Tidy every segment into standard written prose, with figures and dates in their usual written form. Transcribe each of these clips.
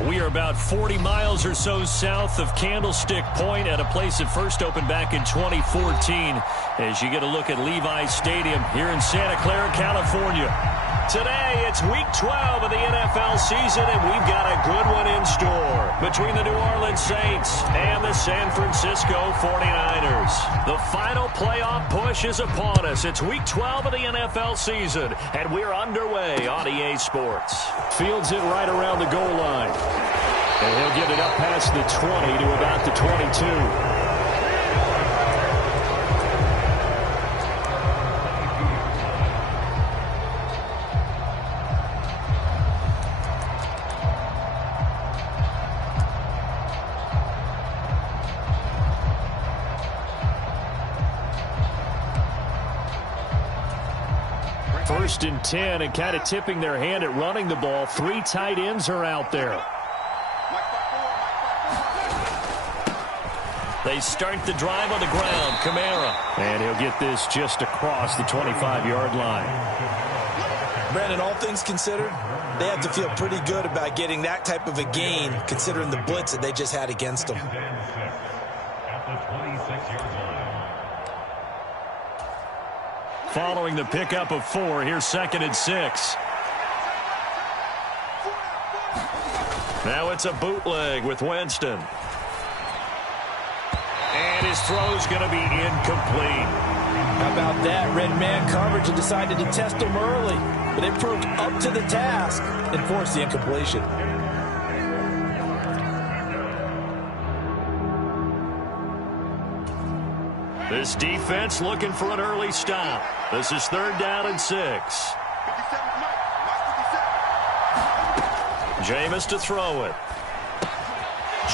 We are about 40 miles or so south of Candlestick Point at a place that first opened back in 2014 as you get a look at Levi's Stadium here in Santa Clara, California. Today, it's Week 12 of the NFL season, and we've got a good one in store between the New Orleans Saints and the San Francisco 49ers. The final playoff push is upon us. It's Week 12 of the NFL season, and we're underway on EA Sports. Fields it right around the goal line. And he'll get it up past the 20 to about the 22. First and 10, and kind of tipping their hand at running the ball. 3 tight ends are out there. They start the drive on the ground. Kamara. And he'll get this just across the 25-yard line. Brandon, all things considered, they have to feel pretty good about getting that type of a gain, considering the blitz that they just had against them. Following the pickup of 4, here's 2nd and 6. Now it's a bootleg with Winston. And his throw's going to be incomplete. How about that? Red man coverage and decided to test him early. But it proved up to the task and forced the incompletion. This defense looking for an early stop. This is 3rd down and 6. Jameis to throw it.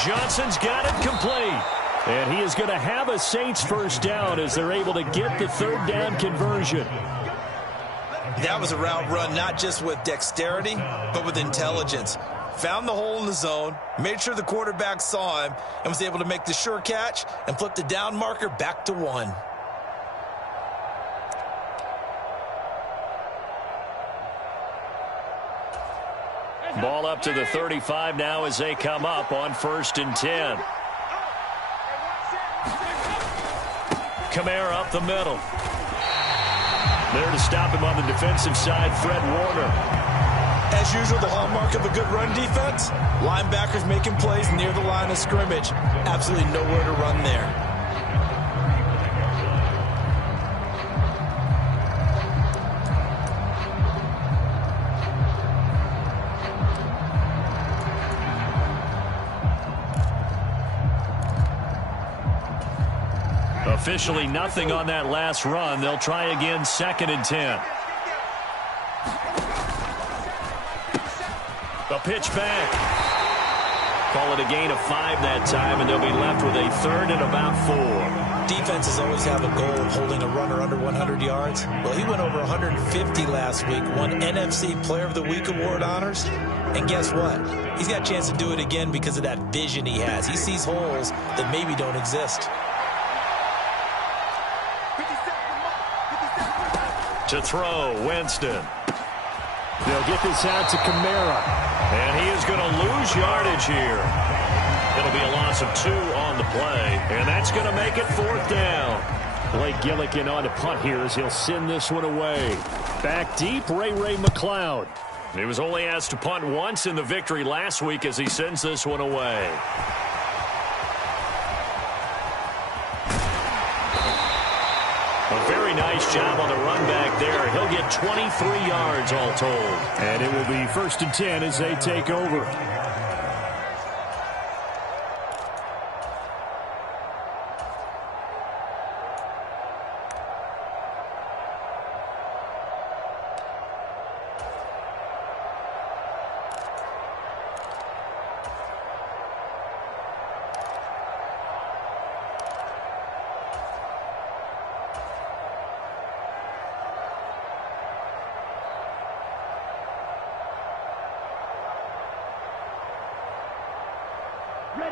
Johnson's got it complete. And he is going to have a Saints first down as they're able to get the 3rd down conversion. That was a route run not just with dexterity, but with intelligence. Found the hole in the zone, made sure the quarterback saw him, and was able to make the sure catch and flip the down marker back to 1. Ball up to the 35 now as they come up on 1st and 10. Kamara up the middle. There to stop him on the defensive side, Fred Warner. As usual, the hallmark of a good run defense, linebackers making plays near the line of scrimmage. Absolutely nowhere to run there. Officially nothing on that last run. They'll try again, 2nd and 10. A pitch back. Call it a gain of 5 that time, and they'll be left with a 3rd and about 4. Defenses always have a goal of holding a runner under 100 yards. Well, he went over 150 last week, won NFC Player of the Week award honors. And guess what? He's got a chance to do it again because of that vision he has. He sees holes that maybe don't exist. To throw, Winston. They'll get this out to Kamara. And he is going to lose yardage here. It'll be a loss of 2 on the play. And that's going to make it 4th down. Blake Gillikin on to punt here as he'll send this one away. Back deep, Ray McLeod. He was only asked to punt once in the victory last week as he sends this one away. A very nice job on the run back there. He'll get 23 yards all told. And it will be 1st and 10 as they take over.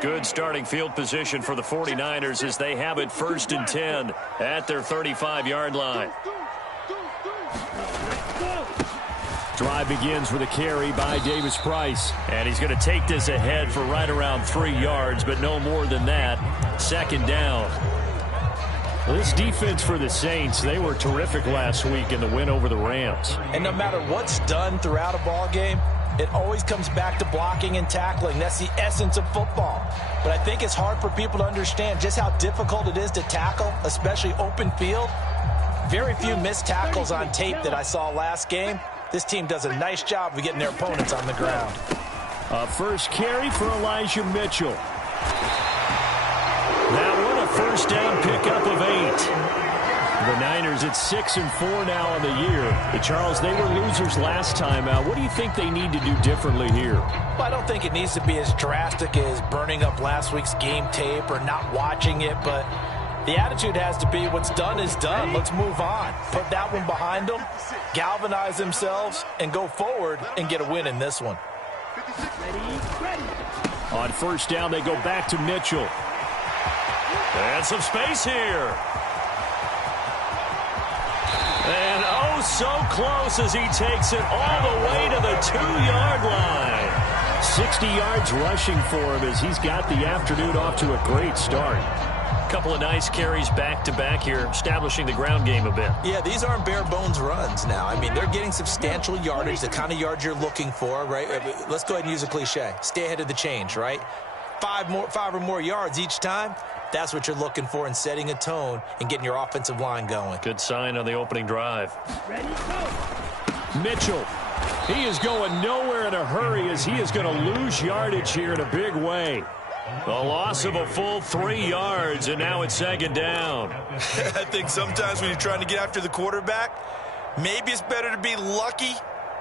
Good starting field position for the 49ers as they have it 1st and 10 at their 35-yard line. Drive begins with a carry by Davis-Price. And he's going to take this ahead for right around 3 yards, but no more than that. Second down. Well, this defense for the Saints, they were terrific last week in the win over the Rams. And no matter what's done throughout a ball game, it always comes back to blocking and tackling. That's the essence of football. But I think it's hard for people to understand just how difficult it is to tackle, especially open field. Very few missed tackles on tape that I saw last game. This team does a nice job of getting their opponents on the ground. First carry for Elijah Mitchell. That one, a first down pickup of 8. The Niners at 6-4 now on the year. Charles, they were losers last time out. What do you think they need to do differently here? Well, I don't think it needs to be as drastic as burning up last week's game tape or not watching it, but the attitude has to be what's done is done. Let's move on. Put that one behind them, galvanize themselves, and go forward and get a win in this one. On first down, they go back to Mitchell. And some space here. And oh, so close as he takes it all the way to the 2-yard line. 60 yards rushing for him as he's got the afternoon off to a great start. Couple of nice carries back-to-back here, establishing the ground game a bit. Yeah, these aren't bare-bones runs now. I mean, they're getting substantial yardage, the kind of yards you're looking for, right? Let's go ahead and use a cliche. Stay ahead of the change, right? 5 or more yards each time. That's what you're looking for in setting a tone and getting your offensive line going. Good sign on the opening drive. Mitchell. He is going nowhere in a hurry as he is going to lose yardage here in a big way. The loss of a full 3 yards, and now it's second down. I think sometimes when you're trying to get after the quarterback, maybe it's better to be lucky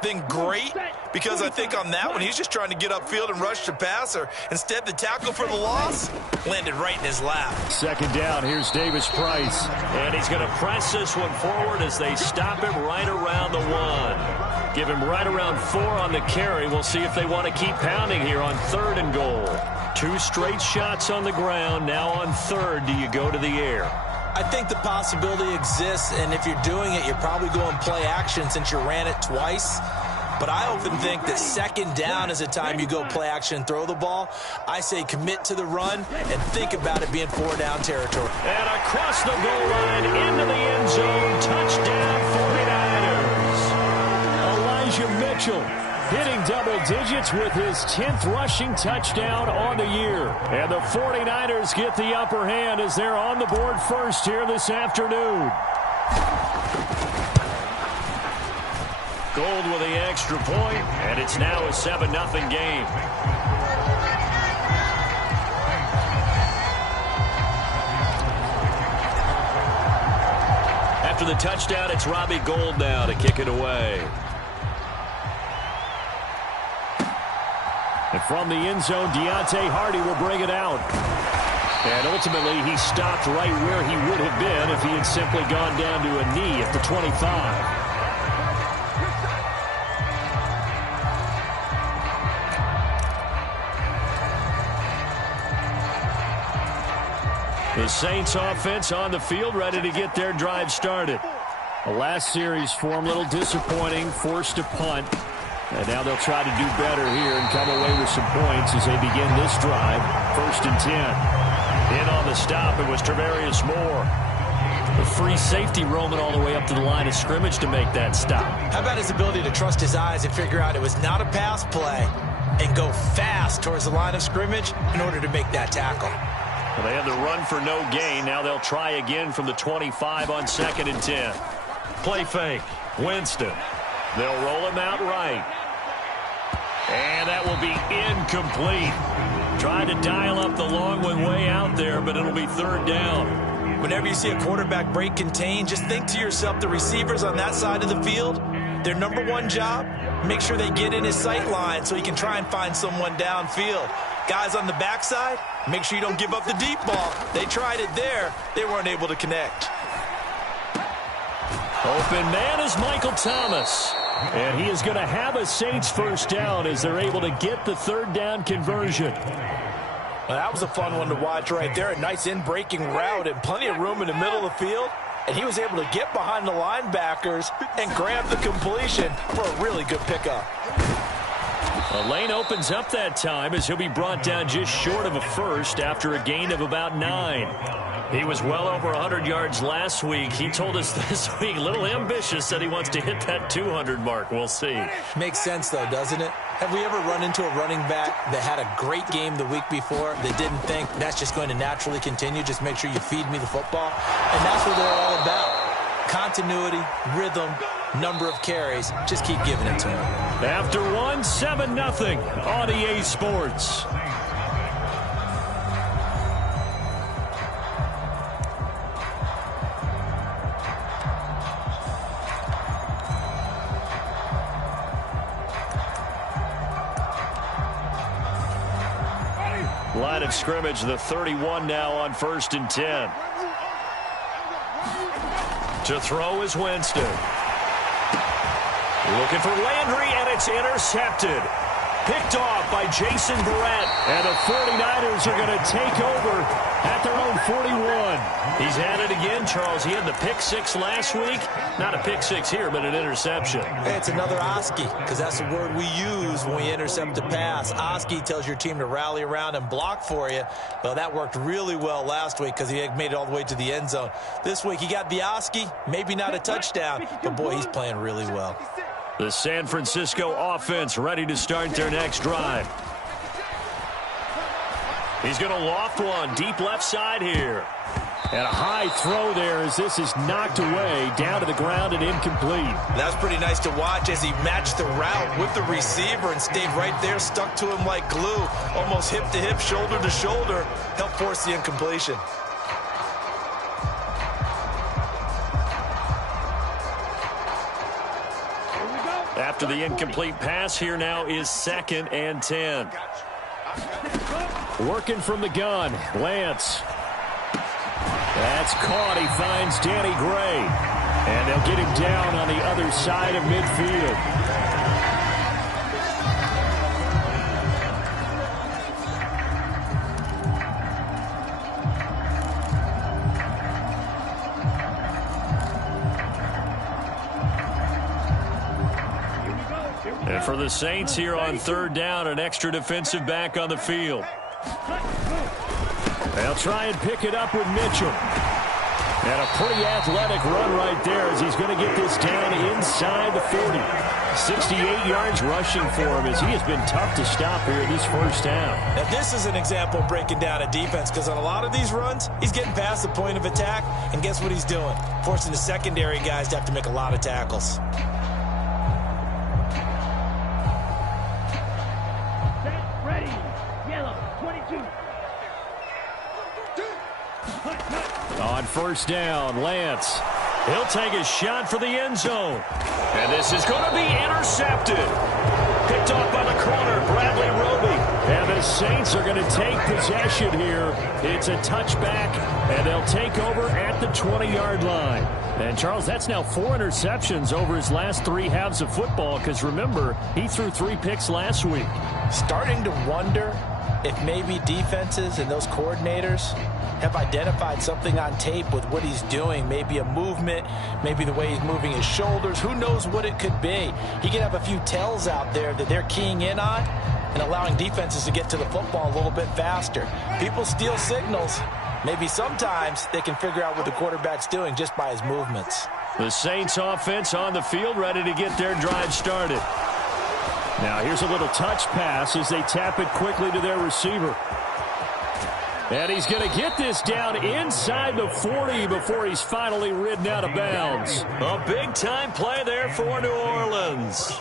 than great, because I think on that one, he's just trying to get upfield and rush the passer. Instead, the tackle for the loss landed right in his lap. Second down, here's Davis-Price. And he's going to press this one forward as they stop him right around the 1. Give him right around 4 on the carry. We'll see if they want to keep pounding here on 3rd and goal. 2 straight shots on the ground. Now on 3rd, do you go to the air? I think the possibility exists, and if you're doing it, you're probably going play action since you ran it twice. But I often think that second down is a time you go play action and throw the ball. I say commit to the run and think about it being 4-down territory. And across the goal line into the end zone. Touchdown 49ers. Elijah Mitchell hitting double digits with his 10th rushing touchdown on the year. And the 49ers get the upper hand as they're on the board first here this afternoon. Gold with the extra point, and it's now a 7-0 game. After the touchdown, it's Robbie Gould now to kick it away. And from the end zone, Deontay Hardy will bring it out. And ultimately, he stopped right where he would have been if he had simply gone down to a knee at the 25. The Saints offense on the field, ready to get their drive started. The last series for them, a little disappointing, forced a punt. And now they'll try to do better here and come away with some points as they begin this drive. 1st and 10. In on the stop, it was Travarius Moore. The free safety roaming all the way up to the line of scrimmage to make that stop. How about his ability to trust his eyes and figure out it was not a pass play and go fast towards the line of scrimmage in order to make that tackle? Well, they had the run for no gain. Now they'll try again from the 25 on 2nd and 10. Play fake. Winston. They'll roll him out right. And that will be incomplete. Trying to dial up the long one way out there, but it'll be 3rd down. Whenever you see a quarterback break contain, just think to yourself, the receivers on that side of the field, their number one job, make sure they get in his sight line so he can try and find someone downfield. Guys on the backside, make sure you don't give up the deep ball. They tried it there. They weren't able to connect. Open man is Michael Thomas. And he is going to have a Saints first down as they're able to get the 3rd down conversion. Well, that was a fun one to watch right there. A nice in-breaking route and plenty of room in the middle of the field. and he was able to get behind the linebackers and grab the completion for a really good pickup. A lane opens up that time as he'll be brought down just short of a first after a gain of about 9. He was well over 100 yards last week. He told us this week, a little ambitious, said he wants to hit that 200 mark. We'll see. Makes sense, though, doesn't it? Have we ever run into a running back that had a great game the week before that didn't think that's just going to naturally continue? Just make sure you feed me the football. And that's what they're all about. Continuity, rhythm, number of carries. Just keep giving it to him. After one, 7-0 on EA Sports. Line of scrimmage, the 31 now on 1st and 10. To throw is Winston. Looking for Landry, and it's intercepted. Picked off by Jason Barrett. And the 49ers are going to take over at their own 41. He's at it again, Charles. He had the pick 6 last week. Not a pick 6 here, but an interception. Hey, it's another Oski, because that's the word we use when we intercept a pass. Oski tells your team to rally around and block for you. Well, that worked really well last week because he made it all the way to the end zone. This week, he got the Oski, maybe not a touchdown, but boy, he's playing really well. The San Francisco offense ready to start their next drive. He's going to loft one deep left side here. And a high throw there as this is knocked away down to the ground and incomplete. That's pretty nice to watch as he matched the route with the receiver and stayed right there, stuck to him like glue, almost hip to hip, shoulder to shoulder, helped force the incompletion. After the incomplete pass, here now is 2nd and 10. Working from the gun, Lance. That's caught. He finds Danny Gray. And they'll get him down on the other side of midfield. And for the Saints here on 3rd down, an extra defensive back on the field. They'll try and pick it up with Mitchell. And a pretty athletic run right there as he's going to get this down inside the 40. 68 yards rushing for him as he has been tough to stop here in this first half. Now, this is an example of breaking down a defense because on a lot of these runs, he's getting past the point of attack, and guess what he's doing? Forcing the secondary guys to have to make a lot of tackles. On 1st down, Lance. He'll take a shot for the end zone. And this is going to be intercepted. Picked off by the corner, Bradley Roby. And the Saints are going to take possession here. It's a touchback, and they'll take over at the 20-yard line. And, Charles, that's now 4 interceptions over his last 3 halves of football because, remember, he threw 3 picks last week. Starting to wonder if maybe defenses and those coordinators have identified something on tape with what he's doing. Maybe a movement, maybe the way he's moving his shoulders. Who knows what it could be? He could have a few tells out there that they're keying in on and allowing defenses to get to the football a little bit faster. People steal signals. Maybe sometimes they can figure out what the quarterback's doing just by his movements. The Saints offense on the field ready to get their drive started. Now here's a little touch pass as they tap it quickly to their receiver. And he's going to get this down inside the 40 before he's finally ridden out of bounds. A big-time play there for New Orleans.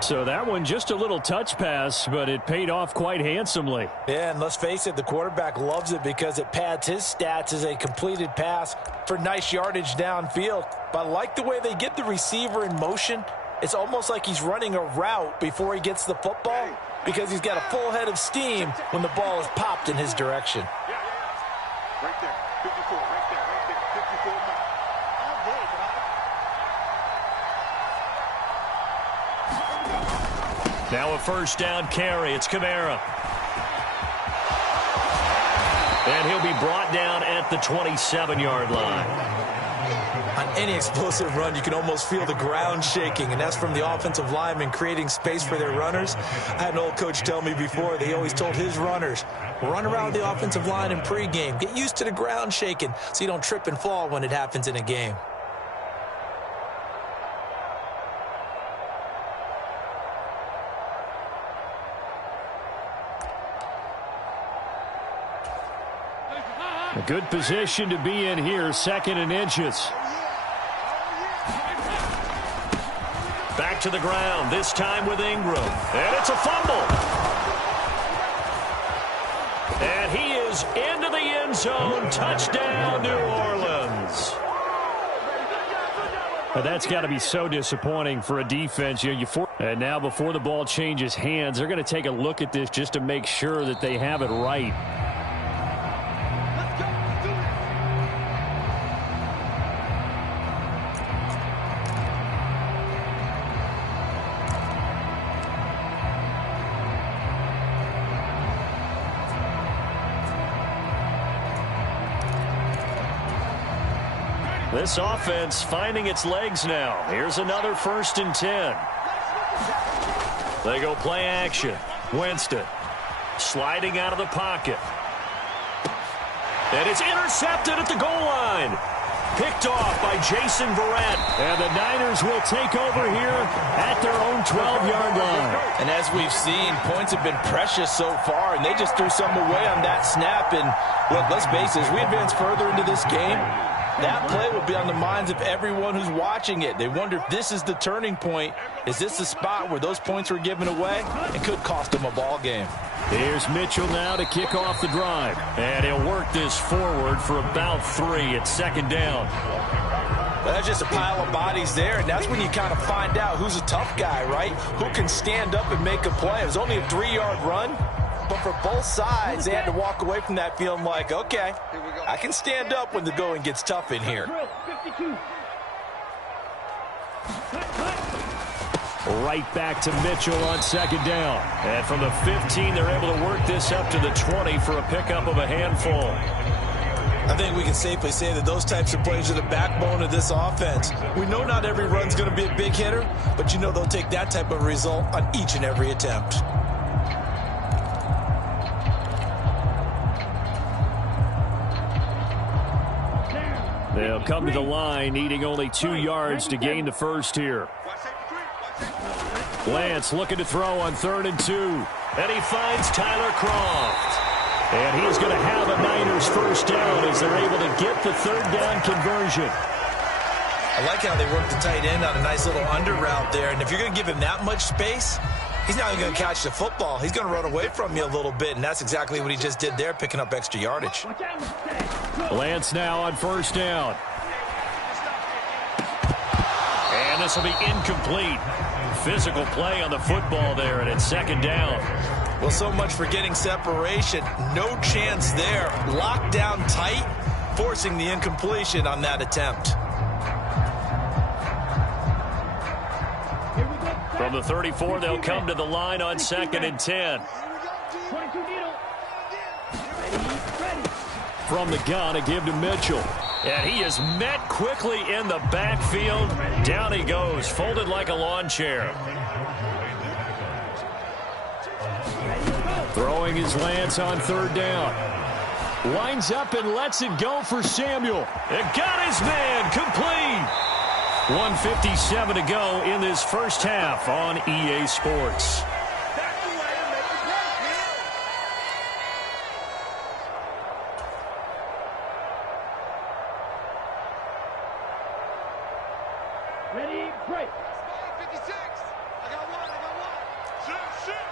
So that one just a little touch pass, but it paid off quite handsomely. Yeah, and let's face it, the quarterback loves it because it pads his stats as a completed pass for nice yardage downfield. But I like the way they get the receiver in motion. It's almost like he's running a route before he gets the football because he's got a full head of steam when the ball is popped in his direction. Right there, 54, right there, 54. Now a 1st down carry. It's Kamara. And he'll be brought down at the 27-yard line. Any explosive run, you can almost feel the ground shaking, and that's from the offensive linemen creating space for their runners. I had an old coach tell me before, they always told his runners, run around the offensive line in pregame. Get used to the ground shaking so you don't trip and fall when it happens in a game. A good position to be in here, 2nd and inches. Back to the ground, this time with Ingram. And it's a fumble. And he is into the end zone. Touchdown, New Orleans. Well, that's got to be so disappointing for a defense. And now before the ball changes hands, they're going to take a look at this just to make sure that they have it right. This offense finding its legs now. Here's another 1st and 10. They go play action. Winston sliding out of the pocket. And it's intercepted at the goal line. Picked off by Jason Verrett. And the Niners will take over here at their own 12-yard line. And as we've seen, points have been precious so far, and they just threw some away on that snap. And look, let's face it, as we advance further into this game, that play will be on the minds of everyone who's watching it. They wonder if this is the turning point. Is this the spot where those points were given away? It could cost them a ball game. Here's Mitchell now to kick off the drive. And he'll work this forward for about 3 at 2nd down. Well, that's just a pile of bodies there, and that's when you kind of find out who's a tough guy, right? Who can stand up and make a play. It was only a 3-yard run, but for both sides, they had to walk away from that feeling like, okay, I can stand up when the going gets tough in here. Right back to Mitchell on 2nd down. And from the 15, they're able to work this up to the 20 for a pickup of a handful. I think we can safely say that those types of plays are the backbone of this offense. We know not every run's going to be a big hitter, but you know they'll take that type of result on each and every attempt. They'll come to the line, needing only 2 yards to gain the first here. Lance looking to throw on 3rd and 2. And he finds Tyler Croft. And he's going to have a Niners first down as they're able to get the 3rd down conversion. I like how they work the tight end on a nice little under route there. And if you're going to give him that much space, he's not even going to catch the football. He's going to run away from you a little bit, and that's exactly what he just did there, picking up extra yardage. Lance now on 1st down. And this will be incomplete. Physical play on the football there, and it's 2nd down. Well, so much for getting separation. No chance there. Locked down tight, forcing the incompletion on that attempt. From the 34, they'll come to the line on 2nd and 10. From the gun, a give to Mitchell. And he is met quickly in the backfield. Down he goes, folded like a lawn chair. Throwing his Lance on 3rd down. Winds up and lets it go for Samuel. It got his man complete. 1:57 to go in this first half on EA Sports. Ready, break. 56. I got one. Shoot.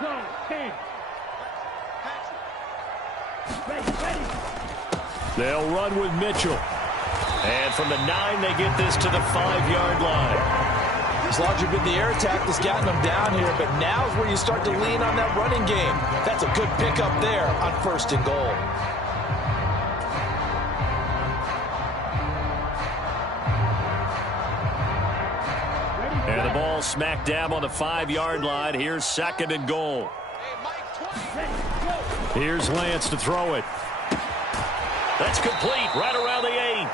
Go, 10. Ready. They'll run with Mitchell. And from the 9, they get this to the 5-yard line. It's largely been the air attack that's gotten them down here, but now is where you start to lean on that running game. That's a good pickup there on 1st and goal. And the ball smack dab on the 5-yard line. Here's 2nd and goal. Here's Lance to throw it. That's complete right around the 8.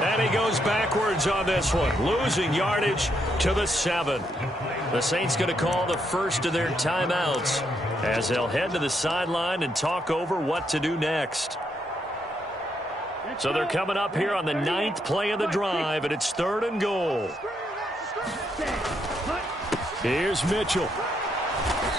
And he goes backwards on this one, losing yardage to the 7. The Saints going to call the first of their timeouts as they'll head to the sideline and talk over what to do next. So they're coming up here on the 9th play of the drive, and it's 3rd and goal. Here's Mitchell.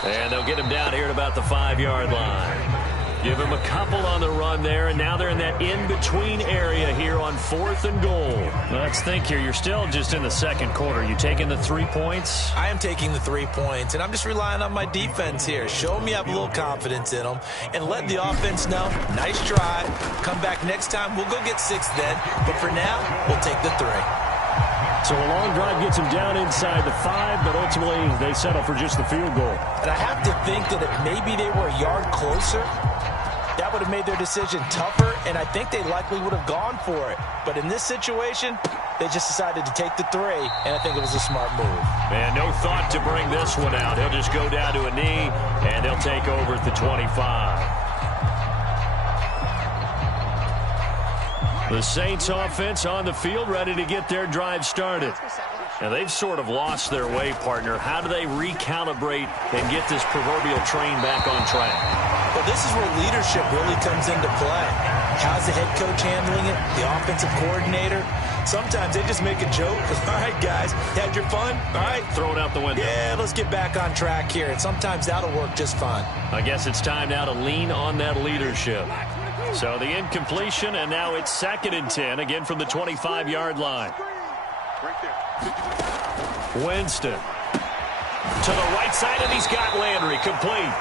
And they'll get him down here at about the 5-yard line. Give him a couple on the run there, and now they're in that in-between area here on 4th and goal. Let's think here. You're still just in the second quarter. You taking the 3 points? I am taking the 3 points, and I'm just relying on my defense here. Show me I have a little confidence in them, and let the offense know, nice try. Come back next time. We'll go get 6 then, but for now, we'll take the 3. So a long drive gets them down inside the 5, but ultimately they settle for just the field goal. And I have to think that if maybe they were a yard closer, that would have made their decision tougher, and I think they likely would have gone for it. But in this situation, they just decided to take the 3, and I think it was a smart move. And no thought to bring this one out. He'll just go down to a knee, and they'll take over at the 25. The Saints offense on the field, ready to get their drive started. Now, they've sort of lost their way, partner. How do they recalibrate and get this proverbial train back on track? Well, this is where leadership really comes into play. How's the head coach handling it? The offensive coordinator? Sometimes they just make a joke. All right, guys, had your fun? All right. Throw it out the window. Yeah, let's get back on track here. And sometimes that'll work just fine. I guess it's time now to lean on that leadership. So the incompletion, and now it's 2nd and 10, again from the 25-yard line. Winston to the right side, and he's got Landry complete.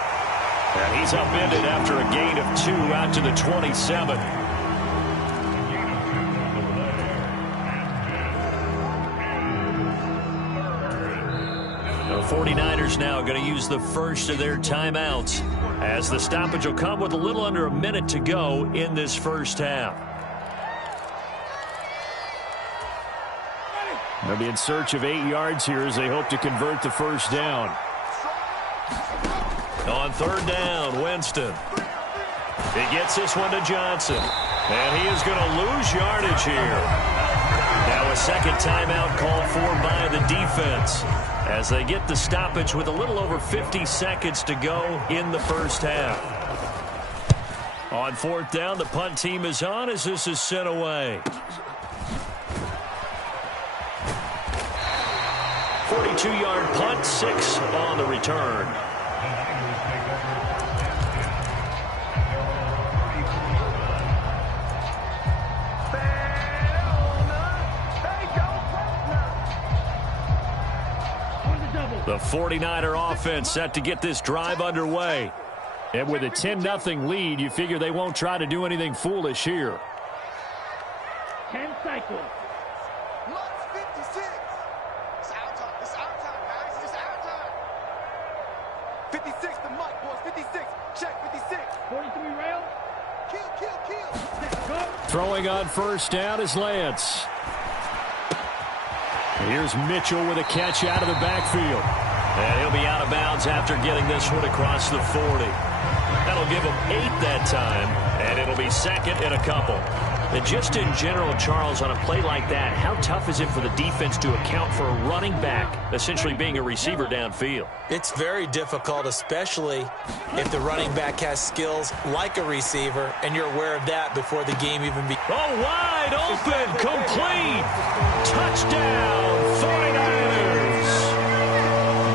And he's upended after a gain of 2 out to the 27. The 49ers now going to use the first of their timeouts, as the stoppage will come with a little under a minute to go in this first half. They'll be in search of 8 yards here as they hope to convert the first down. On 3rd down, Winston. He gets this one to Johnson. And he is going to lose yardage here. Now a second timeout called for by the defense, as they get the stoppage with a little over 50 seconds to go in the first half. On 4th down, the punt team is on as this is sent away. 42-yard punt, 6 on the return. The 49er offense set to get this drive underway. And with a 10-0 lead, you figure they won't try to do anything foolish here. 10 cycles. 56. It's our time. It's our time, guys. It's our time. 56, the mic, boys. 56. Check 56. 43 rail. Kill. Let's go. Throwing on 1st down is Lance. Here's Mitchell with a catch out of the backfield. And he'll be out of bounds after getting this one across the 40. That'll give him 8 that time, and it'll be 2nd and a couple. And just in general, Charles, on a play like that, how tough is it for the defense to account for a running back essentially being a receiver downfield? It's very difficult, especially if the running back has skills like a receiver, and you're aware of that before the game even begins. Oh, wide open, complete, touchdown, 49ers.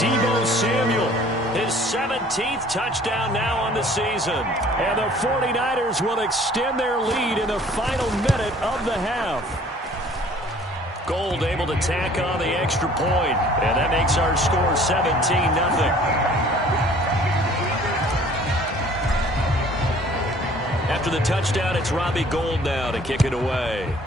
Deebo Samuel, his 17th touchdown now on the season. And the 49ers will extend their lead in the final minute of the half. Gold able to tack on the extra point, and that makes our score 17-0. After the touchdown, it's Robbie Gould now to kick it away.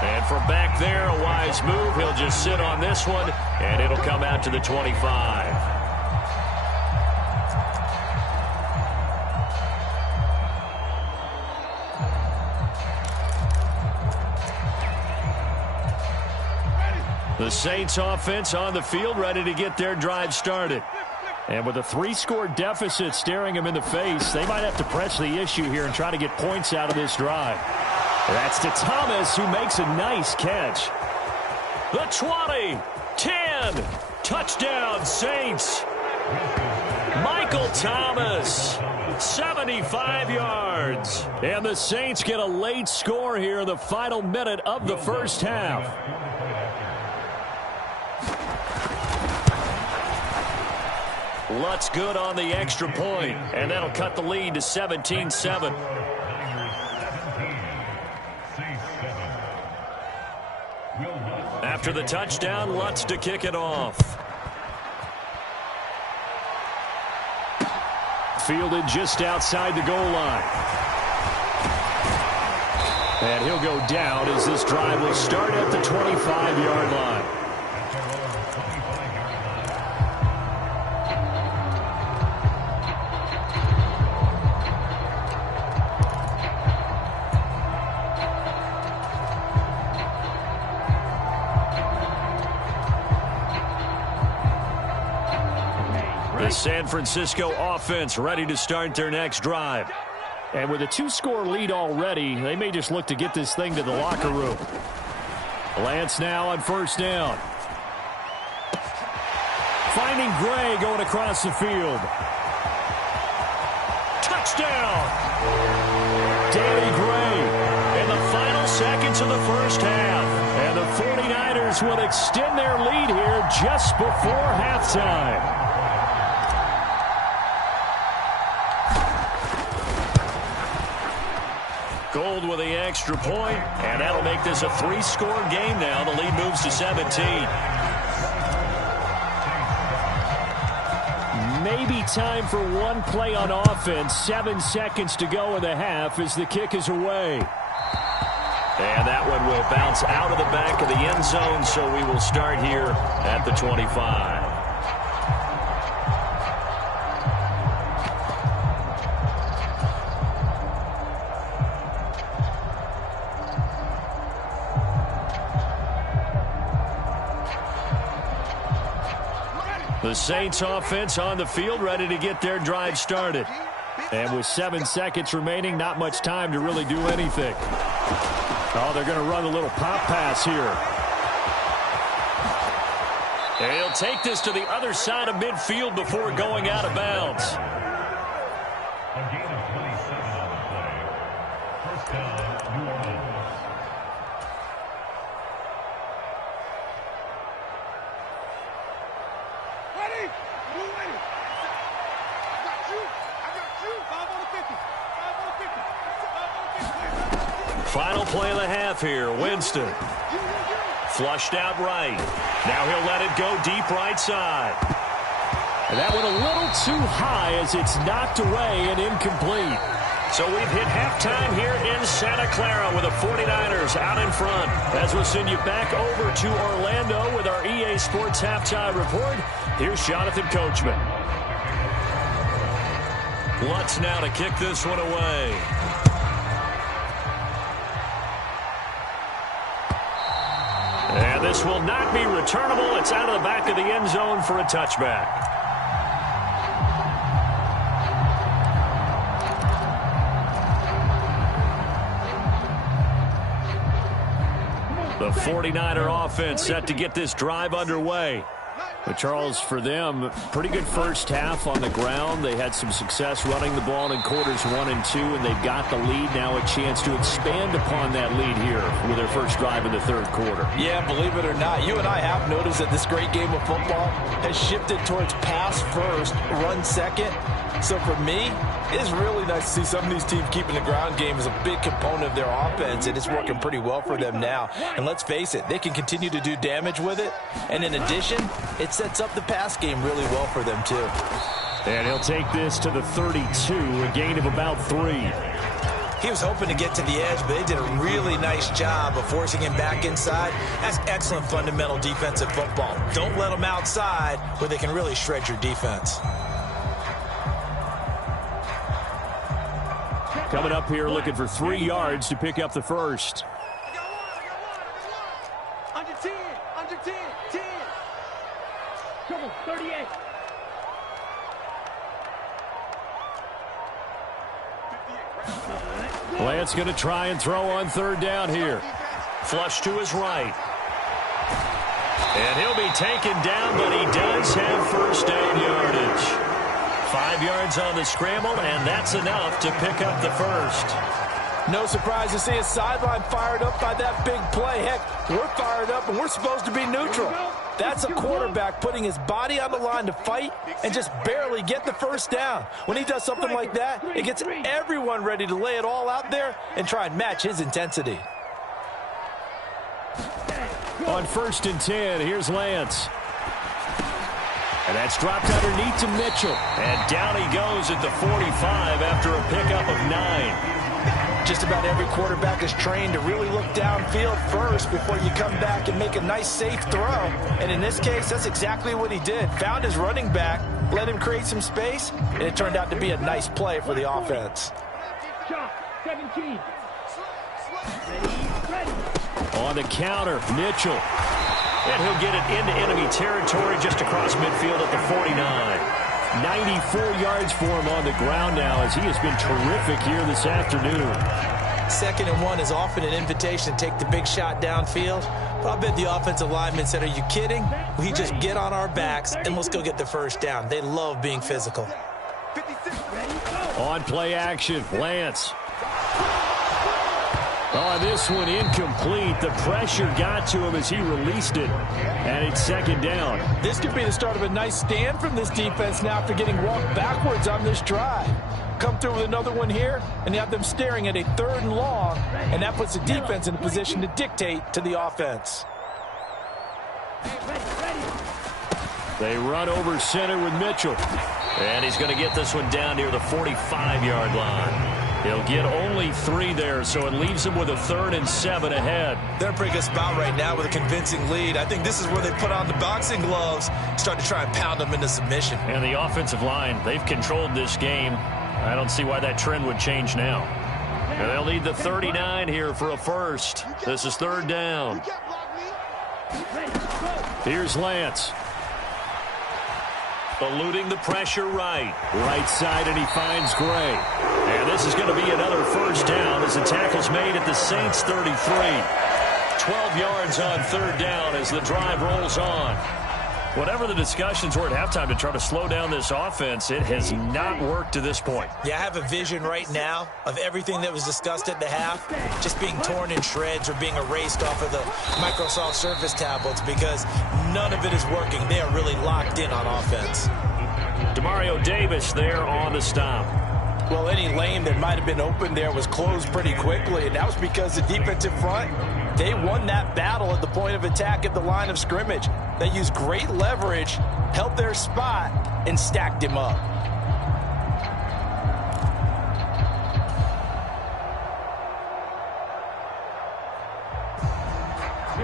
And from back there, a wise move. He'll just sit on this one, and it'll come out to the 25. The Saints offense on the field, ready to get their drive started. And with a 3-score deficit staring him in the face, they might have to press the issue here and try to get points out of this drive. That's to Thomas, who makes a nice catch. The 20, 10, touchdown Saints. Michael Thomas, 75 yards. And the Saints get a late score here in the final minute of the first half. Lutz good on the extra point, and that'll cut the lead to 17-7. After the touchdown, Lutz to kick it off. Fielded just outside the goal line. And he'll go down as this drive will start at the 25-yard line. The San Francisco offense ready to start their next drive. And with a 2-score lead already, they may just look to get this thing to the locker room. Lance now on first down. Finding Gray going across the field. Touchdown! Danny Gray in the final seconds of the first half. And the 49ers will extend their lead here just before halftime. Gold with the extra point, and that'll make this a 3-score game now. The lead moves to 17. Maybe time for one play on offense. 7 seconds to go in the half as the kick is away. And that one will bounce out of the back of the end zone, so we will start here at the 25. The Saints offense on the field ready to get their drive started. And with 7 seconds remaining, not much time to really do anything. Oh, they're going to run a little pop pass here. And he'll take this to the other side of midfield before going out of bounds. A gain of 27 on the play. First down, New Orleans. Final play of the half here. Winston. Flushed out right. Now he'll let it go deep right side. And that one a little too high as it's knocked away and incomplete. So we've hit halftime here in Santa Clara with the 49ers out in front. As we'll send you back over to Orlando with our EA Sports Halftime Report, here's Jonathan Coachman. Lutz now to kick this one away. And this will not be returnable. It's out of the back of the end zone for a touchback. The 49er offense set to get this drive underway. But Charles, for them, pretty good first half on the ground. They had some success running the ball in quarters 1 and 2, and they've got the lead now, a chance to expand upon that lead here with their first drive in the third quarter. Yeah, believe it or not, you and I have noticed that this great game of football has shifted towards pass first, run second. So for me, it's really nice to see some of these teams keeping the ground game as a big component of their offense, and it's working pretty well for them now. And let's face it, they can continue to do damage with it. And in addition, it sets up the pass game really well for them too. And he'll take this to the 32, a gain of about 3. He was hoping to get to the edge, but they did a really nice job of forcing him back inside. That's excellent fundamental defensive football. Don't let them outside where they can really shred your defense. Coming up here looking for 3 yards to pick up the first. Under 10, 10. Come on, 38. Lance going to try and throw on third down here. Flush to his right. And he'll be taken down, but he does have first down yardage. 5 yards on the scramble, and that's enough to pick up the first. No surprise to see a sideline fired up by that big play. Heck, we're fired up, and we're supposed to be neutral. That's a quarterback putting his body on the line to fight and just barely get the first down. When he does something like that, it gets everyone ready to lay it all out there and try and match his intensity. On 1st and 10, here's Lance. And that's dropped underneath to Mitchell. And down he goes at the 45 after a pickup of 9. Just about every quarterback is trained to really look downfield first before you come back and make a nice, safe throw. And in this case, that's exactly what he did. Found his running back, let him create some space, and it turned out to be a nice play for the offense. 17. On the counter, Mitchell. And he'll get it into enemy territory just across midfield at the 49. 94 yards for him on the ground now as he has been terrific here this afternoon. 2nd and 1 is often an invitation to take the big shot downfield. But I bet the offensive lineman said, are you kidding? We just get on our backs and let's go get the first down. They love being physical. On play action, Lance. Oh, this one incomplete. The pressure got to him as he released it. And it's 2nd down. This could be the start of a nice stand from this defense now after getting walked backwards on this drive. Come through with another one here, and you have them staring at a 3rd and long, and that puts the defense in a position to dictate to the offense. They run over center with Mitchell. And he's going to get this one down near the 45-yard line. He'll get only 3 there, so it leaves him with a 3rd and 7 ahead. They're in a pretty good spot right now with a convincing lead. I think this is where they put on the boxing gloves, start to try and pound them into submission. And the offensive line, they've controlled this game. I don't see why that trend would change now. And they'll need the 39 here for a first. This is 3rd down. Here's Lance. Eluding the pressure right. Right side, and he finds Gray. And this is going to be another first down as the tackle's made at the Saints' 33. 12 yards on 3rd down as the drive rolls on. Whatever the discussions were at halftime to try to slow down this offense, it has not worked to this point. Yeah, I have a vision right now of everything that was discussed at the half just being torn in shreds or being erased off of the Microsoft Surface tablets because none of it is working. They are really locked in on offense. Demario Davis there on the stop. Well, any lane that might have been open there was closed pretty quickly, and that was because the defensive front, they won that battle at the point of attack at the line of scrimmage. They used great leverage, held their spot, and stacked him up.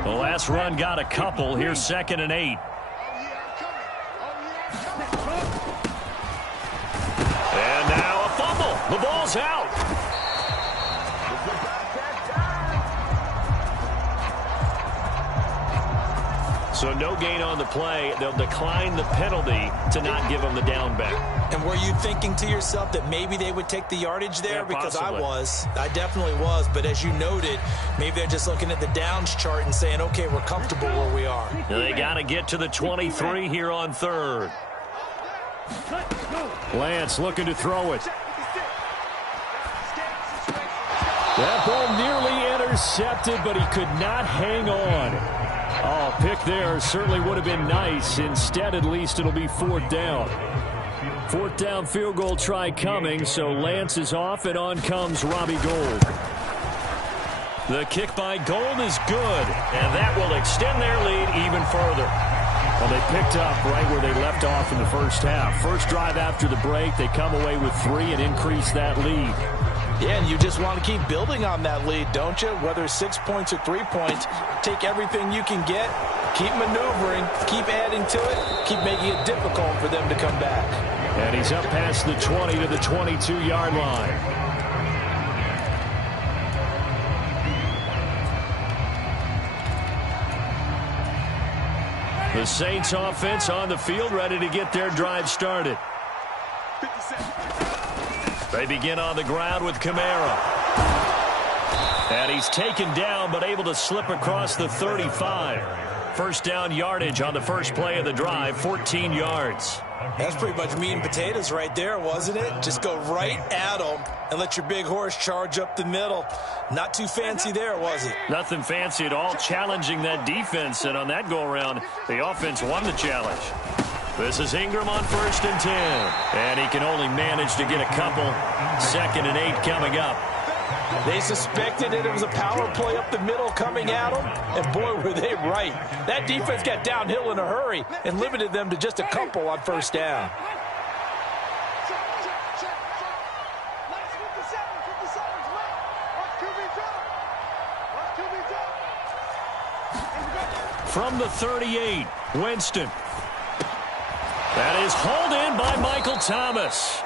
The last run got a couple. Here's 2nd and 8. And now a fumble. The ball's out. So no gain on the play. They'll decline the penalty to not give them the down back. And were you thinking to yourself that maybe they would take the yardage there? Yeah, because possibly. I definitely was. But as you noted, maybe they're just looking at the downs chart and saying, okay, we're comfortable where we are. They got to get to the 23 here on 3rd. Lance looking to throw it. That ball nearly intercepted, but he could not hang on. Oh, pick there certainly would have been nice. Instead, at least, it'll be 4th down. 4th down field goal try coming, so Lance is off, and on comes Robbie Gould. The kick by Gould is good, and that will extend their lead even further. Well, they picked up right where they left off in the first half. First drive after the break, they come away with 3 and increase that lead. Yeah, and you just want to keep building on that lead, don't you? Whether it's 6 points or 3 points, take everything you can get, keep maneuvering, keep adding to it, keep making it difficult for them to come back. And he's up past the 20 to the 22-yard line. The Saints offense on the field, ready to get their drive started. They begin on the ground with Kamara. And he's taken down, but able to slip across the 35. First down yardage on the first play of the drive, 14 yards. That's pretty much meat and potatoes right there, wasn't it? Just go right at them and let your big horse charge up the middle. Not too fancy there, was it? Nothing fancy at all, challenging that defense. And on that go-around, the offense won the challenge. This is Ingram on 1st and 10. And he can only manage to get a couple. 2nd and 8 coming up. They suspected it was a power play up the middle coming at them, and boy, were they right. That defense got downhill in a hurry and limited them to just a couple on 1st down. From the 38, Winston. That is hauled in by Michael Thomas.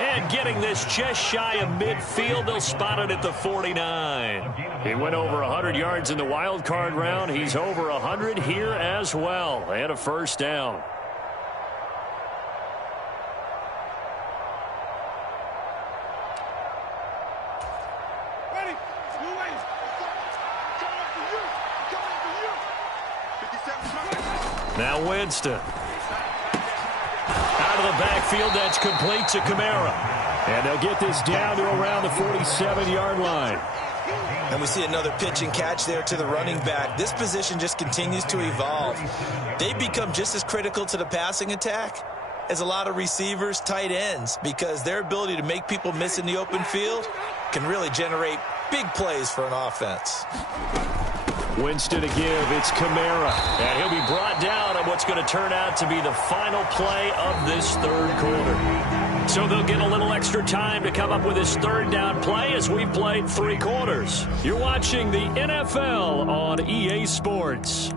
And getting this just shy of midfield, they'll spot it at the 49. He went over 100 yards in the wild card round. He's over 100 here as well. And a first down. Ready? Blue Wave. Coming up for you. Coming up for you. 57. Now Winston. Out of the backfield, that's complete to Kamara. And they'll get this down to around the 47-yard line. And we see another pitch and catch there to the running back. This position just continues to evolve. They become just as critical to the passing attack as a lot of receivers, tight ends, because their ability to make people miss in the open field can really generate big plays for an offense. Winston to give. It's Kamara. And he'll be brought down on what's going to turn out to be the final play of this 3rd quarter. So they'll get a little extra time to come up with this 3rd down play as we've played 3 quarters. You're watching the NFL on EA Sports.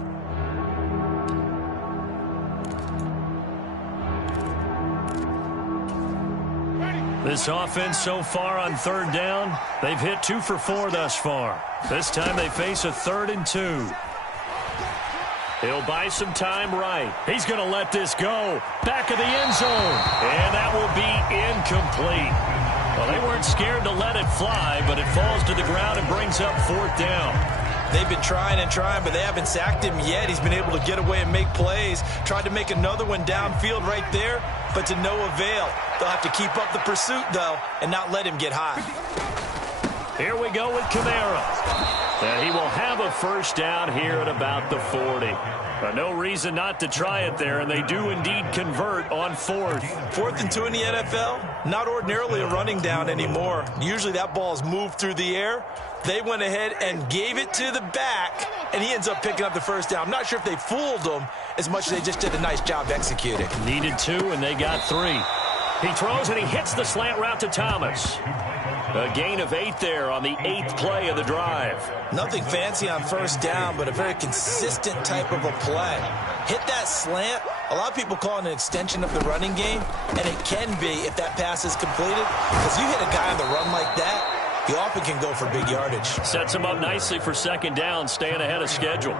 This offense so far on 3rd down, they've hit 2 for 4 thus far. This time they face a 3rd and 2. He'll buy some time right. He's going to let this go. Back of the end zone. And that will be incomplete. Well, they weren't scared to let it fly, but it falls to the ground and brings up 4th down. They've been trying and trying, but they haven't sacked him yet. He's been able to get away and make plays. Tried to make another one downfield right there, but to no avail. They'll have to keep up the pursuit, though, and not let him get high. Here we go with Kamara. And he will have a first down here at about the 40. But no reason not to try it there, and they do indeed convert on 4th. 4th and 2 in the NFL, not ordinarily a running down anymore. Usually that ball is moved through the air. They went ahead and gave it to the back, and he ends up picking up the first down. I'm not sure if they fooled him as much as they just did a nice job executing. Needed 2, and they got 3. He throws, and he hits the slant route to Thomas. A gain of 8 there on the 8th play of the drive. Nothing fancy on first down, but a very consistent type of a play. Hit that slant. A lot of people call it an extension of the running game, and it can be if that pass is completed. Because you hit a guy on the run like that, he often can go for big yardage. Sets him up nicely for 2nd down, staying ahead of schedule.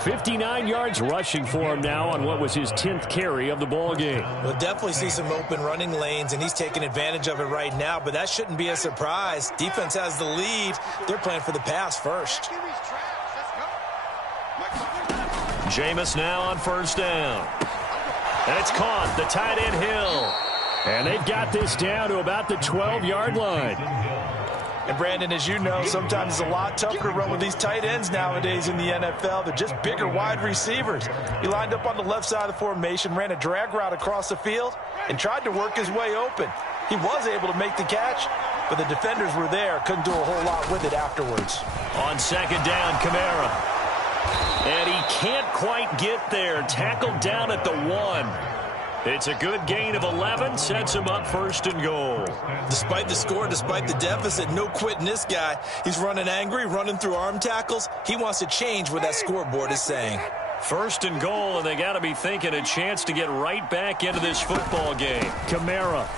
59 yards rushing for him now on what was his 10th carry of the ball game. We'll definitely see some open running lanes, and he's taking advantage of it right now, but that shouldn't be a surprise. Defense has the lead. They're playing for the pass first. Jameis now on first down. And it's caught, the tight end Hill. And they've got this down to about the 12-yard line. And, Brandon, as you know, sometimes it's a lot tougher to run with these tight ends nowadays in the NFL. They're just bigger wide receivers. He lined up on the left side of the formation, ran a drag route across the field, and tried to work his way open. He was able to make the catch, but the defenders were there. Couldn't do a whole lot with it afterwards. On 2nd down, Kamara. And he can't quite get there. Tackled down at the 1. It's a good gain of 11, sets him up 1st and goal. Despite the score, despite the deficit, no quitting this guy. He's running angry, running through arm tackles. He wants to change what that scoreboard is saying. 1st and goal, and they got to be thinking a chance to get right back into this football game. Kamara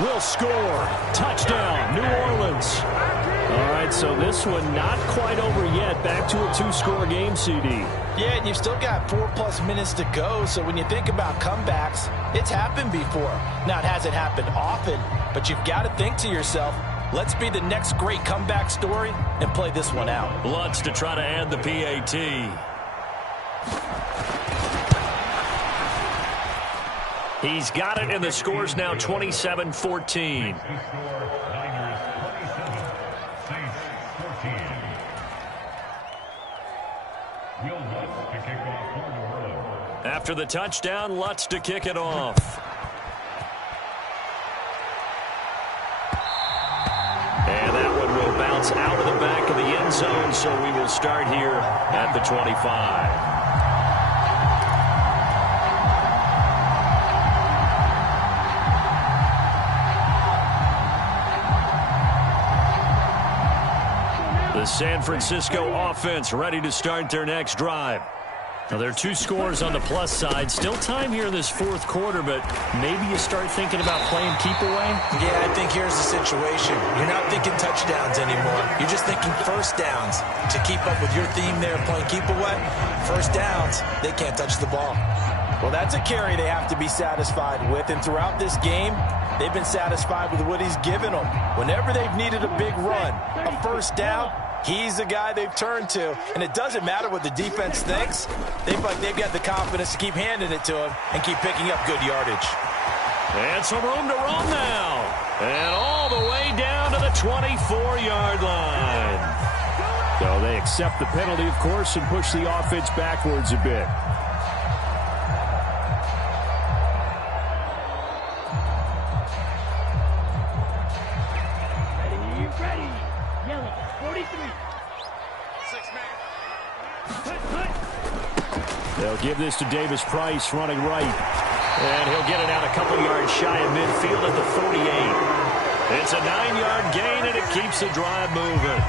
will score. Touchdown, New Orleans. All right, so this one not quite over yet. Back to a 2-score game, CD. Yeah, and you've still got 4+ minutes to go, so when you think about comebacks, it's happened before. Now, it hasn't happened often, but you've got to think to yourself, Let's be the next great comeback story and play this one out. Lutz to try to add the PAT. He's got it, and the score's now 27-14. After the touchdown, Lutz to kick it off. And that one will bounce out of the back of the end zone, so we will start here at the 25. The San Francisco offense ready to start their next drive. Now, there are 2 scores on the plus side. Still time here in this fourth quarter, but maybe you start thinking about playing keep away? Yeah, I think here's the situation. You're not thinking touchdowns anymore. You're just thinking first downs. To keep up with your theme there, playing keep away, first downs, they can't touch the ball. Well, that's a carry they have to be satisfied with, and throughout this game, they've been satisfied with what he's given them. Whenever they've needed a big run, a first down, he's the guy they've turned to, and it doesn't matter what the defense thinks. They've got the confidence to keep handing it to him and keep picking up good yardage. And some room to run now. And all the way down to the 24-yard line. So they accept the penalty, of course, and push the offense backwards a bit. Ready. Yellow, 43. 6-man. They'll give this to Davis Price running right. And he'll get it out a couple yards shy of midfield at the 48. It's a 9-yard gain, and it keeps the drive moving.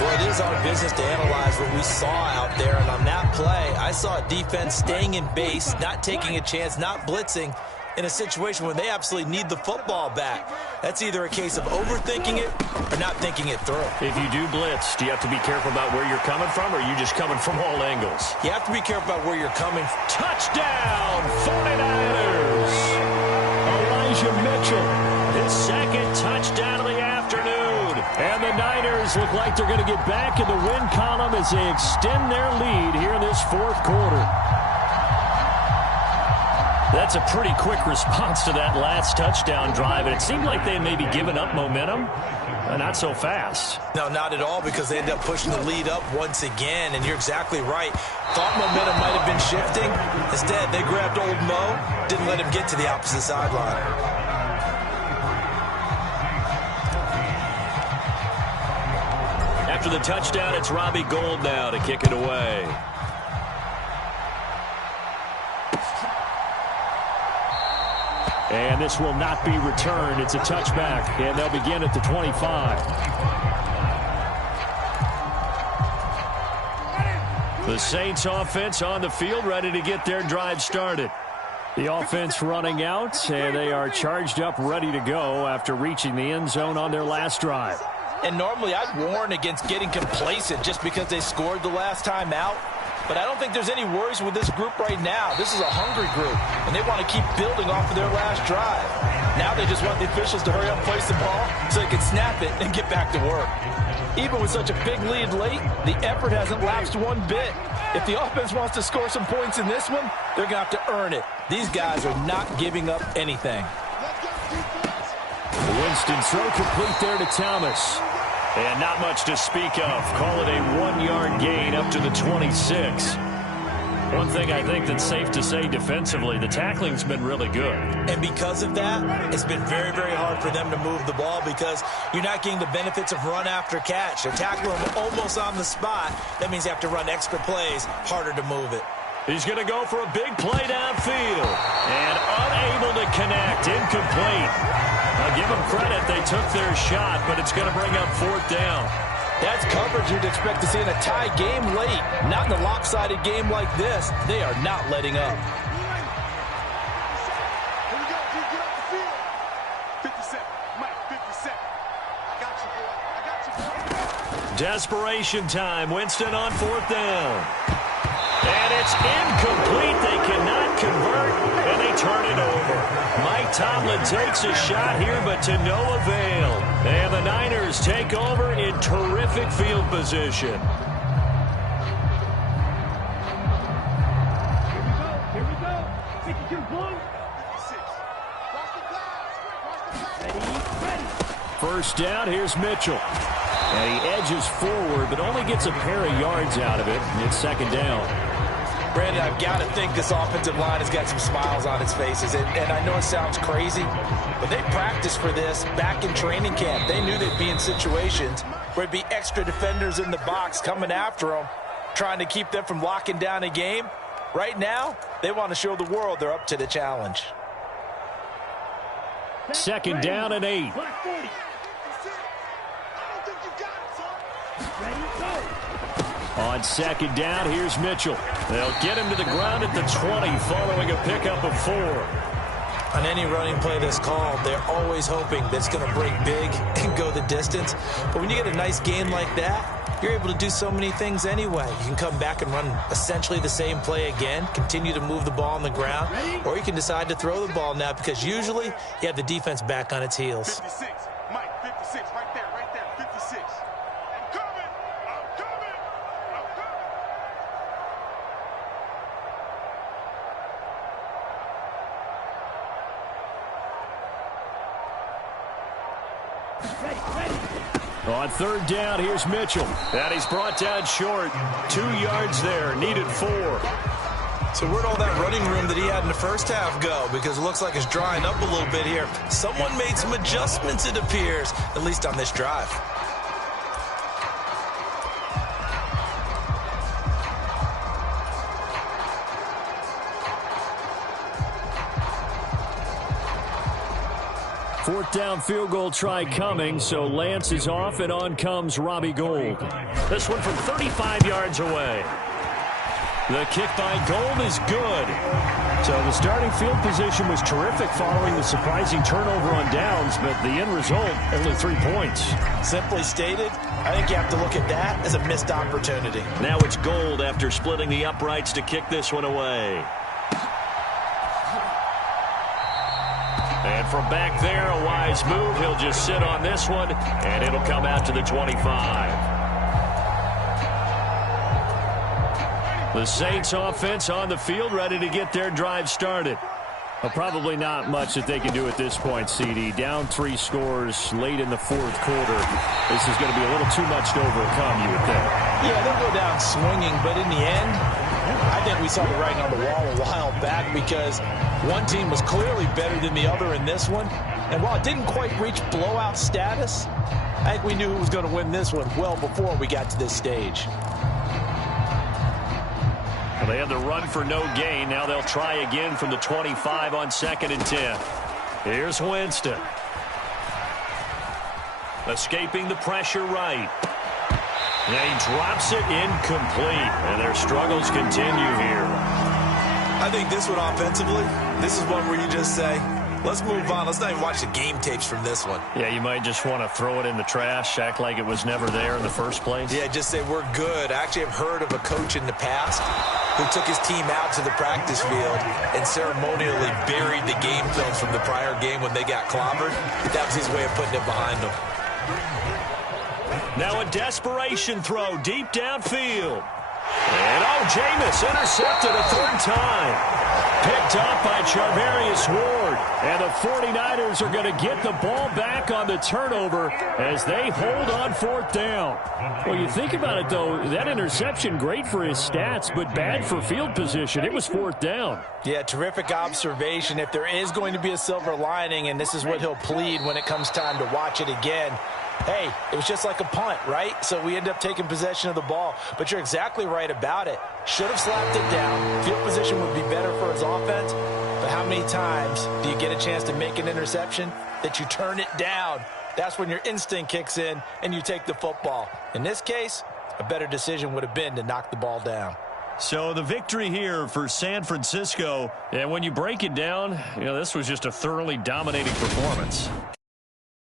Well, it is our business to analyze what we saw out there. And on that play, I saw a defense staying in base, not taking a chance, not blitzing, in a situation where they absolutely need the football back. That's either a case of overthinking it or not thinking it through. If you do blitz, do you have to be careful about where you're coming from, or are you just coming from all angles? You have to be careful about where you're coming. Touchdown, 49ers! Elijah Mitchell, his second touchdown of the afternoon. And the Niners look like they're going to get back in the win column as they extend their lead here in this fourth quarter. That's a pretty quick response to that last touchdown drive, and it seemed like they had maybe given up momentum. Not so fast. No, not at all, because they end up pushing the lead up once again, and you're exactly right. Thought momentum might have been shifting. Instead, they grabbed old Mo, didn't let him get to the opposite sideline. After the touchdown, it's Robbie Gould now to kick it away. And this will not be returned. It's a touchback, and they'll begin at the 25. The Saints offense on the field, ready to get their drive started. The offense running out, and they are charged up, ready to go after reaching the end zone on their last drive. And normally I'd warn against getting complacent just because they scored the last time out. But I don't think there's any worries with this group right now. This is a hungry group, and they want to keep building off of their last drive. Now they just want the officials to hurry up and place the ball so they can snap it and get back to work. Even with such a big lead late, the effort hasn't lapsed one bit. If the offense wants to score some points in this one, they're going to have to earn it. These guys are not giving up anything. Winston throw complete there to Thomas. And not much to speak of. Call it a 1-yard gain up to the 26. One thing I think that's safe to say defensively, the tackling's been really good. And because of that, it's been very, very hard for them to move the ball because you're not getting the benefits of run after catch. They're tackling them almost on the spot. That means you have to run extra plays, harder to move it. He's going to go for a big play downfield. And unable to connect, incomplete. I'll give them credit, they took their shot, but it's going to bring up fourth down. That's coverage you'd expect to see in a tie game late. Not in a lopsided game like this. They are not letting up. Here we go, G, get off the field. 57, Mike, 57. I got you, boy. I got you, boy. Desperation time. Winston on fourth down. And it's incomplete. They cannot convert, and they turn it over. Mike Tomlin takes a shot here, but to no avail. And the Niners take over in terrific field position. Here we go. 52 blue. 56. First down, here's Mitchell. And he edges forward, but only gets a pair of yards out of it. It's second down. Brandon, I've got to think this offensive line has got some smiles on its faces. And I know it sounds crazy, but they practiced for this back in training camp. They knew they'd be in situations where there'd be extra defenders in the box coming after them, trying to keep them from locking down a game. Right now, they want to show the world they're up to the challenge. Second down and 8. On second down, here's Mitchell. They'll get him to the ground at the 20 following a pickup of 4. On any running play that's called, they're always hoping that it's going to break big and go the distance. But when you get a nice game like that, you're able to do so many things anyway. You can come back and run essentially the same play again, continue to move the ball on the ground, or you can decide to throw the ball now because usually you have the defense back on its heels. 56. Mike, 56. Right there. 56. I'm coming. On third down, here's Mitchell. And he's brought down short. 2 yards there, needed 4. So where'd all that running room that he had in the first half go? Because it looks like it's drying up a little bit here. Someone made some adjustments, it appears, at least on this drive. Fourth down field goal try coming, so Lance is off, and on comes Robbie Gould. This one from 35 yards away. The kick by Gould is good. So the starting field position was terrific following the surprising turnover on downs, but the end result, only 3 points. Simply stated, I think you have to look at that as a missed opportunity. Now it's Gould after splitting the uprights to kick this one away. And from back there, a wise move. He'll just sit on this one, and it'll come out to the 25. The Saints offense on the field, ready to get their drive started. Well, probably not much that they can do at this point, CD. Down 3 scores late in the fourth quarter. This is going to be a little too much to overcome, you would think. Yeah, they'll go down swinging, but in the end, I think we saw the writing on the wall a while back because one team was clearly better than the other in this one. And while it didn't quite reach blowout status, I think we knew who was going to win this one well before we got to this stage. Well, they had the run for no gain. Now they'll try again from the 25 on 2nd and 10. Here's Winston. Escaping the pressure right. And he drops it incomplete. And their struggles continue here. I think this one offensively, this is one where you just say, let's move on. Let's not even watch the game tapes from this one. Yeah, you might just want to throw it in the trash, act like it was never there in the first place. Yeah, just say we're good. I actually have heard of a coach in the past who took his team out to the practice field and ceremonially buried the game films from the prior game when they got clobbered. That was his way of putting it behind them. Now a desperation throw deep downfield. And Jameis intercepted a 3rd time. Picked up by Charvarius Ward. And the 49ers are going to get the ball back on the turnover as they hold on 4th down. Well, you think about it, though, that interception, great for his stats, but bad for field position. It was 4th down. Yeah, terrific observation. If there is going to be a silver lining, and this is what he'll plead when it comes time to watch it again, hey, it was just like a punt, right? So we end up taking possession of the ball. But you're exactly right about it. Should have slapped it down. Field position would be better for his offense. But how many times do you get a chance to make an interception that you turn it down? That's when your instinct kicks in and you take the football. In this case, a better decision would have been to knock the ball down. So the victory here for San Francisco, and when you break it down, this was just a thoroughly dominating performance.